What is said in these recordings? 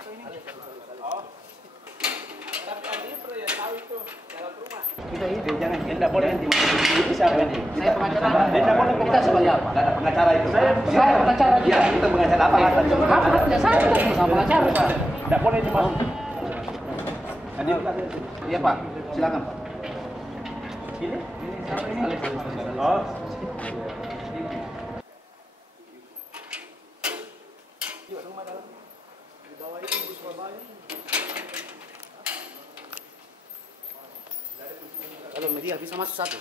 Kita ini jangan, tidak boleh nanti itu siapa ini? Saya pengacara. Tidak boleh. Kita sebagai apa? Tidak ada pengacara itu. Saya pengacara. Ya, kita pengacara apa? Apa? Saya ketemu sama pengacara, Pak. Tidak boleh ini, Mas. Iya, Pak. Silakan, Pak. Ini siapa ini? Oh. Yuk, rumah dalam. Di bawah ini di Surabaya. Kalau media bisa masuk satu.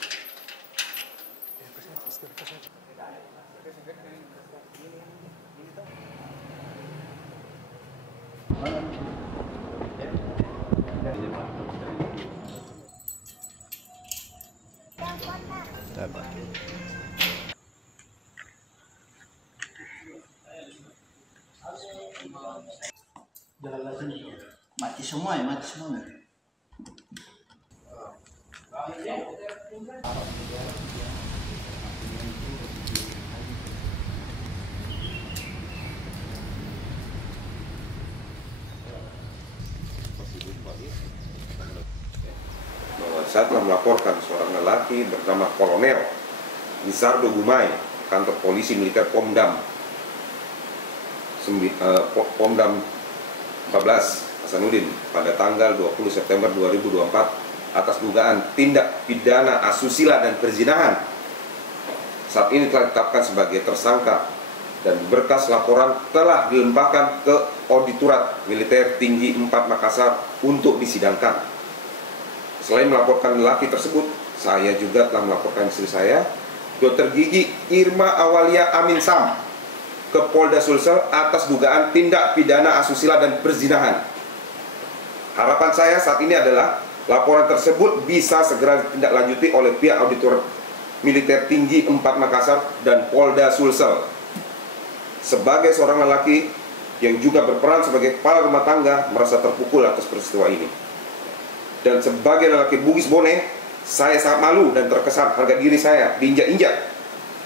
Mati semua ya, mati semua. Bahwa saya telah melaporkan seorang lelaki bernama Kolonel Lizardo Gumai, kantor polisi militer Pomdam 14 Hasanuddin pada tanggal 20 September 2024 atas dugaan tindak pidana asusila dan perzinahan. Saat ini telah ditetapkan sebagai tersangka dan berkas laporan telah dilimpahkan ke Auditorat Militer Tinggi 4 Makassar untuk disidangkan. Selain melaporkan lelaki tersebut, saya juga telah melaporkan istri saya, Dr. Gigi Irma Awalia Amin Sam, ke Polda Sulsel atas dugaan tindak pidana asusila dan perzinahan. Harapan saya saat ini adalah laporan tersebut bisa segera ditindaklanjuti oleh pihak Auditor Militer Tinggi 4 Makassar dan Polda Sulsel. Sebagai seorang lelaki yang juga berperan sebagai kepala rumah tangga, merasa terpukul atas peristiwa ini. Dan sebagai lelaki Bugis Bone, saya sangat malu dan terkesan harga diri saya diinjak-injak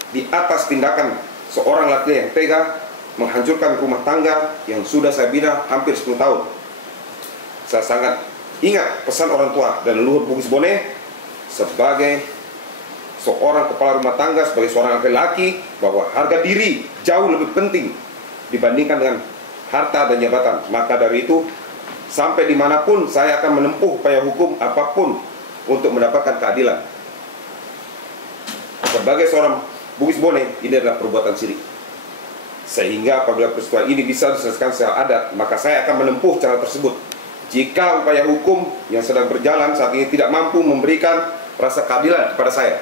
di atas tindakan seorang laki yang tega menghancurkan rumah tangga yang sudah saya bina hampir 10 tahun. Saya sangat ingat pesan orang tua dan leluhur Bugis Bone sebagai seorang kepala rumah tangga, sebagai seorang laki-laki, bahwa harga diri jauh lebih penting dibandingkan dengan harta dan jabatan. Maka dari itu, sampai dimanapun saya akan menempuh upaya hukum apapun untuk mendapatkan keadilan. Sebagai seorang Bugis Bone, ini adalah perbuatan syirik. Sehingga apabila peristiwa ini bisa diselesaikan secara adat, maka saya akan menempuh cara tersebut. Jika upaya hukum yang sedang berjalan saat ini tidak mampu memberikan rasa keadilan kepada saya.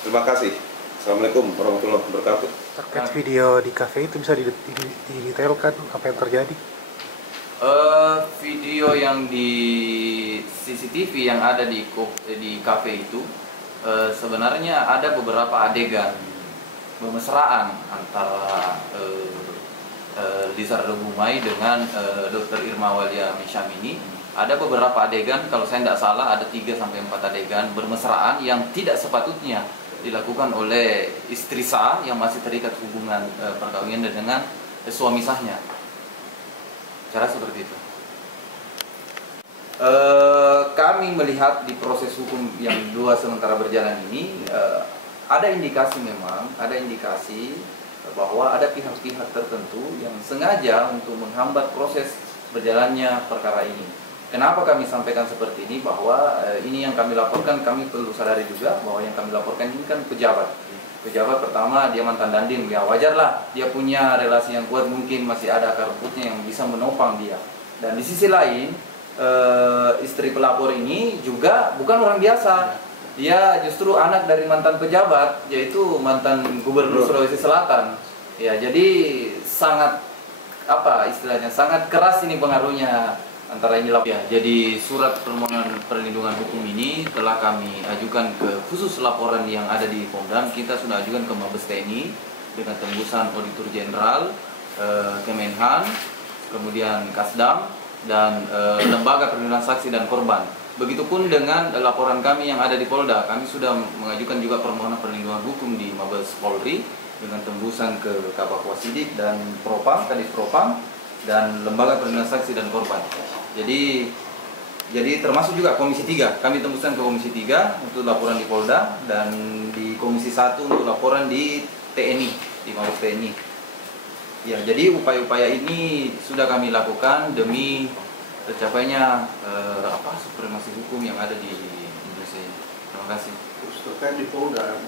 Terima kasih. Assalamualaikum warahmatullahi wabarakatuh. Terkait video di kafe itu bisa didetailkan apa yang terjadi? Video yang di CCTV yang ada di kafe itu sebenarnya ada beberapa adegan bermesraan antara Lizardo Gumai dengan Dr. Irma Awalia Amin Sam ini. Ada beberapa adegan, kalau saya tidak salah ada 3-4 adegan bermesraan yang tidak sepatutnya dilakukan oleh istri sah yang masih terikat hubungan perkawinan dengan suami sahnya. Cara seperti itu. Kami melihat di proses hukum yang sementara berjalan ini ada indikasi bahwa ada pihak-pihak tertentu yang sengaja untuk menghambat proses berjalannya perkara ini. Kenapa kami sampaikan seperti ini? Bahwa ini yang kami laporkan, kami perlu sadari juga bahwa yang kami laporkan ini kan pejabat. Pejabat pertama dia mantan dandim, ya wajarlah dia punya relasi yang kuat, mungkin masih ada akar rumputnya yang bisa menopang dia. Dan di sisi lain istri pelapor ini juga bukan orang biasa. Dia justru anak dari mantan pejabat, yaitu mantan gubernur Sulawesi Selatan. Ya, jadi sangat sangat keras ini pengaruhnya antara ini. Ya, jadi surat permohonan perlindungan hukum ini telah kami ajukan ke khusus laporan yang ada di Pomdam. Kita sudah ajukan ke Mabes TNI dengan tembusan Auditor Jenderal, Kemenhan, kemudian Kasdam dan Lembaga Perlindungan Saksi dan Korban. Begitupun dengan laporan kami yang ada di Polda, kami sudah mengajukan juga permohonan perlindungan hukum di Mabes Polri dengan tembusan ke Kabak Wasidik dan Propam, Kadis Propam, dan Lembaga Perlindungan Saksi dan Korban. Jadi termasuk juga Komisi 3, kami tembuskan ke Komisi 3 untuk laporan di Polda, dan di Komisi 1 untuk laporan di TNI, di Mabes TNI. Ya, jadi upaya-upaya ini sudah kami lakukan demi tercapainya supremasi hukum yang ada di Indonesia ini. Terima kasih. Terus terkait di Polda.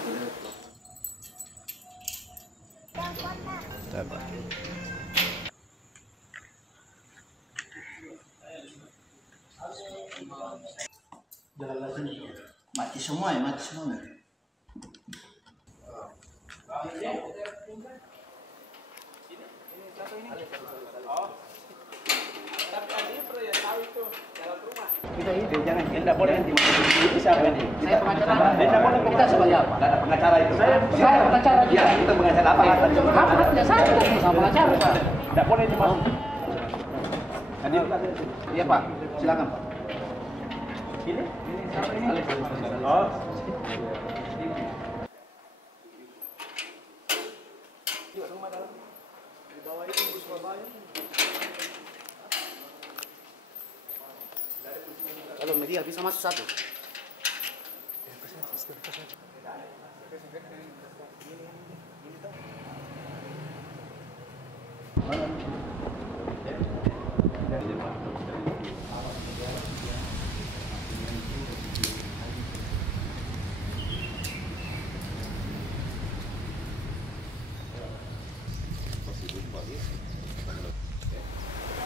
Mati semua ya, mati semua ya. Kita itu jangan, tidak boleh nanti bisa ini. Saya pengacara. Tidak boleh. Kita sebagai apa? Tidak ada pengacara itu. Saya pengacara juga. Ya, kita pengacara apa? Apa? Tidak saya ketemu sama pengacara, Pak. Tidak boleh dimasuk. Iya, Pak. Silakan, Pak. Ini siapa ini? Oh. Rumah dalam di bawah itu di Surabaya. Kalau media bisa masuk satu.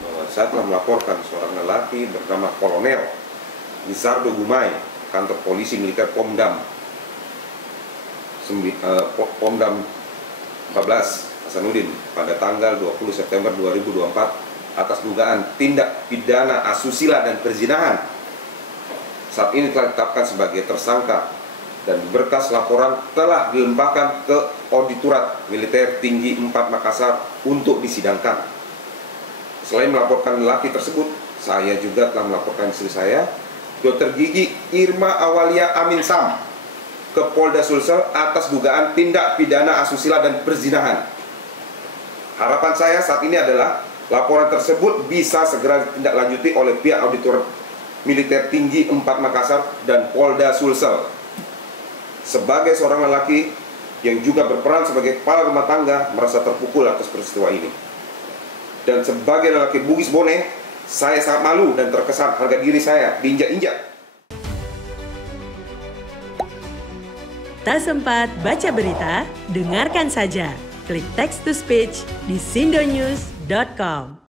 Bahwa saya telah melaporkan seorang lelaki bernama Kolonel Lizardo Gumai, kantor polisi militer Pomdam 14 Hasanuddin pada tanggal 20 September 2024 atas dugaan tindak pidana asusila dan perzinahan. Saat ini telah ditetapkan sebagai tersangka dan berkas laporan telah dilimpahkan ke Auditorat Militer Tinggi 4 Makassar untuk disidangkan. Selain melaporkan lelaki tersebut, saya juga telah melaporkan istri saya, Dr. Gigi Irma Awalia Amin Sam, ke Polda Sulsel atas dugaan tindak pidana asusila dan perzinahan. Harapan saya saat ini adalah laporan tersebut bisa segera ditindaklanjuti oleh pihak Auditor Militer Tinggi 4 Makassar dan Polda Sulsel. Sebagai seorang lelaki yang juga berperan sebagai kepala rumah tangga, merasa terpukul atas peristiwa ini. Dan sebagai lelaki Bugis Bone, saya sangat malu dan terkesan harga diri saya diinjak-injak. Tak sempat baca berita? Dengarkan saja. Klik text to speech di sindonews.com.